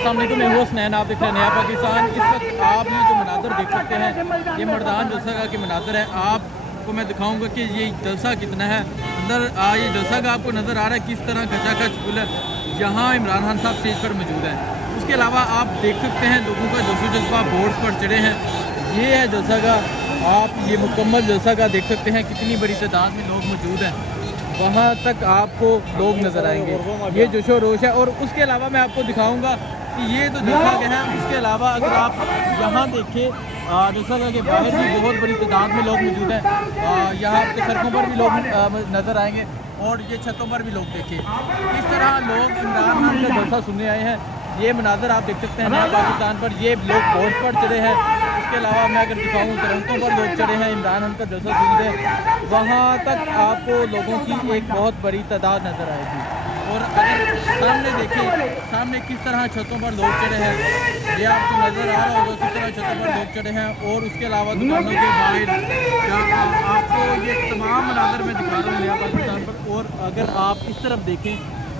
अस्सलाम वालेकुम, मैं हूँ हसनैन, आप देख रहे हैं नया पाकिस्तान। इस वक्त आप ये जो मनाज़र देख सकते हैं, ये मर्दान जलसा का के मनाज़र है। आपको मैं दिखाऊंगा कि ये जलसा कितना है। अंदर ये जलसा का आपको नज़र आ रहा है किस तरह खचाखच फुल है। यहाँ इमरान खान साहब स्टेज पर मौजूद हैं। उसके अलावा आप देख सकते हैं लोगों का जोशो जज्बा बोर्ड्स पर चढ़े हैं। ये है जलसा का, आप ये मुकम्मल जलसा का देख सकते हैं कितनी बड़ी तादाद में लोग मौजूद हैं। वहाँ तक आपको लोग नज़र आएंगे, ये जोशो रोश है। और उसके अलावा मैं आपको दिखाऊंगा कि ये तो जलसा का है। उसके अलावा अगर आप यहाँ देखें जलसा के बाहर भी बहुत बड़ी तादाद में लोग मौजूद हैं। यहाँ आपके सड़कों पर भी लोग नज़र आएंगे और ये छतों पर भी लोग देखें। इस तरह लोग इमरान खान का जलसा सुनने आए हैं। ये मनाज़र आप देख सकते हैं नया पाकिस्तान पर, ये लोग पोस्ट पर चढ़े हैं। इसके अलावा मैं अगर दिखाऊँ तरंगों पर लोग चढ़े हैं इमरान खान का जलसा सुनते हैं। वहाँ तक आपको लोगों की एक बहुत बड़ी तादाद नज़र आएगी। और अगर सामने देखें, सामने किस तरह छतों पर लोग चढ़े हैं, ये आपको नज़र आ रहा होगा किस तरह छतों पर लोग चढ़े हैं। और उसके अलावा दुकानों के बाहर आपको ये तमाम मनाज़र में दिखा रहा हूँ नया पाकिस्तान पर। और अगर आप इस तरफ देखें,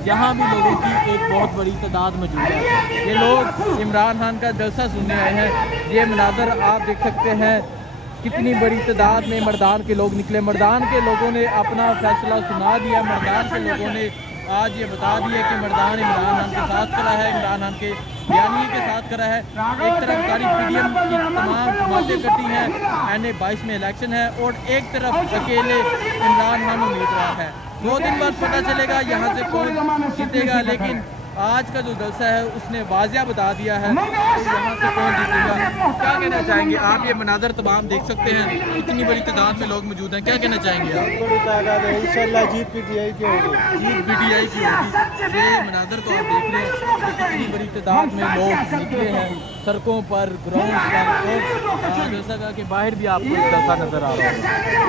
यहाँ भी लोगों की एक बहुत बड़ी तादाद मौजूद है। ये लोग इमरान खान का जलसा सुनने आए हैं। ये मनाज़र आप देख सकते हैं कितनी बड़ी तादाद में मर्दान के लोग निकले। मर्दान के लोगों ने अपना फैसला सुना दिया। मर्दान के लोगों ने आज ये बता दिया कि मर्दान इमरान खान के साथ खड़ा है, इमरान खान के बयानी के साथ खड़ा है। एक तरफ सारी पीडीएम की तमाम जमातें कटी हैं, NA-22 में इलेक्शन है, और एक तरफ अकेले इमरान खान उम्मीदवार है। 2 दिन बाद पता चलेगा यहाँ से कौन जीतेगा। लेकिन आज का जो जलसा है उसने वाज़िया बता दिया है तो यहाँ से कौन जीतेगा। क्या कहना चाहेंगे आप? ये मनाज़र तमाम देख सकते हैं, इतनी बड़ी तादाद में लोग मौजूद हैं। क्या कहना चाहेंगे आप? बड़ी तादाद है, इंशाल्लाह जीत PTI की होगी। जीत PTI की होगी। ये मनाज़र तो आप देख रहे हैं कि कितनी बड़ी तादाद में लोग निकले हैं सड़कों पर, ग्राउंड पर, और जैसा कि बाहर भी आपको एक जलसा नज़र आ रहा होगा।